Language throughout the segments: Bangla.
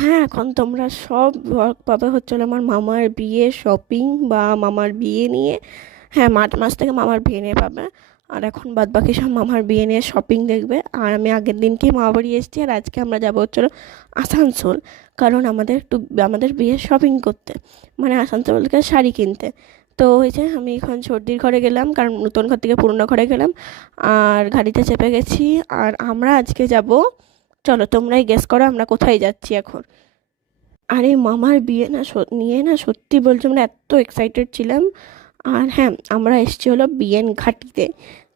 হ্যাঁ, এখন তোমরা সব ব্লগ পাবে হচ্ছে হলো আমার মামার বিয়ে শপিং বা মামার বিয়ে নিয়ে। হ্যাঁ, মার্চ মাস থেকে মামার বিয়ে নিয়ে পাবে। আর এখন বাদবাকি সব মামার বিয়ে নিয়ে শপিং দেখবে। আর আমি আগের দিনকেই মামা বাড়ি এসেছি, আর আজকে আমরা যাবো হচ্ছে হলো আসানসোল। কারণ আমাদের বিয়ের শপিং করতে, মানে আসানসোল থেকে শাড়ি কিনতে। তো ওই যে আমি এখন সর্দির ঘরে গেলাম, কারণ নতুন ঘর থেকে পুরোনো ঘরে গেলাম। আর গাড়িতে চেপে গেছি। আর আমরা আজকে যাব, চলো তোমরাই গেস করো আমরা কোথায় যাচ্ছি এখন। আরে মামার বিয়ে না নিয়ে না, সত্যি বলছি আমরা এত এক্সাইটেড ছিলাম। আর হ্যাঁ, আমরা এসেছি হলো বিএন ঘাটিতে।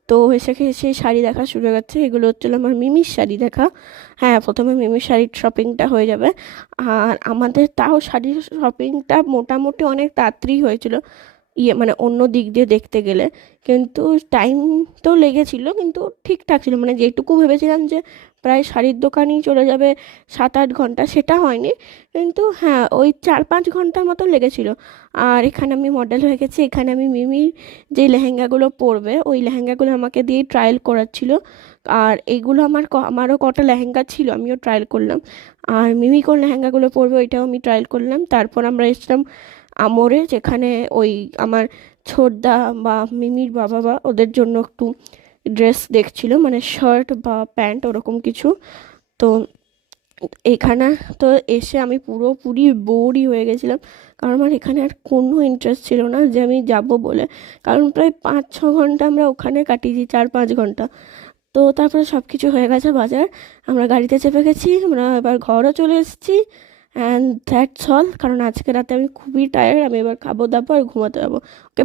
তো এসে শাড়ি দেখা শুরু হয়ে গেছে। এগুলো হচ্ছিল আমার মিমির শাড়ি দেখা। হ্যাঁ, প্রথমে মিমির শাড়ির শপিংটা হয়ে যাবে। আর আমাদের তাও শাড়ির শপিংটা মোটামুটি অনেক তাড়াতাড়ি হয়েছিল, মানে অন্য দিক দিয়ে দেখতে গেলে। কিন্তু টাইম তো লেগেছিল, কিন্তু ঠিকঠাক ছিল, মানে যেটুকু ভেবেছিলাম যে প্রায় শাড়ির দোকানেই চলে যাবে 7-8 ঘন্টা, সেটা হয়নি। কিন্তু হ্যাঁ, ওই 4-5 ঘন্টার মতো লেগেছিল। আর এখানে আমি মডেল হয়ে গেছি। এখানে আমি মিমির যে লেহেঙ্গাগুলো পরবে ওই লেহেঙ্গাগুলো আমাকে দিয়ে ট্রায়াল করাচ্ছিল। আর এইগুলো আমারও কটা লেহেঙ্গা ছিল, আমিও ট্রায়াল করলাম। আর মিমি কোন লেহেঙ্গাগুলো পরবে ওইটাও আমি ট্রায়াল করলাম। তারপর আমরা এসেছিলাম আমরে, যেখানে ওই আমার ছোটদা বা মিমির বাবা বা ওদের জন্য একটু ড্রেস দেখছিল, মানে শার্ট বা প্যান্ট ওরকম কিছু। তো এখানে তো এসে আমি পুরোপুরি বোরই হয়ে গেছিলাম, কারণ আমার এখানে আর কোনো ইন্টারেস্ট ছিল না যে আমি যাব বলে। কারণ প্রায় 5-6 ঘন্টা আমরা ওখানে কাটিয়েছি, 4-5 ঘন্টা। তো তারপরে সব কিছু হয়ে গেছে বাজার, আমরা গাড়িতে চেপে গেছি, আমরা এবার ঘরও চলে এসেছি। অ্যান্ড দ্যাটস অল, কারণ আজকে রাতে আমি খুবই টায়ার্ড, আমি এবার খাবো দাবো আর ঘুমাতে যাবো। ওকে,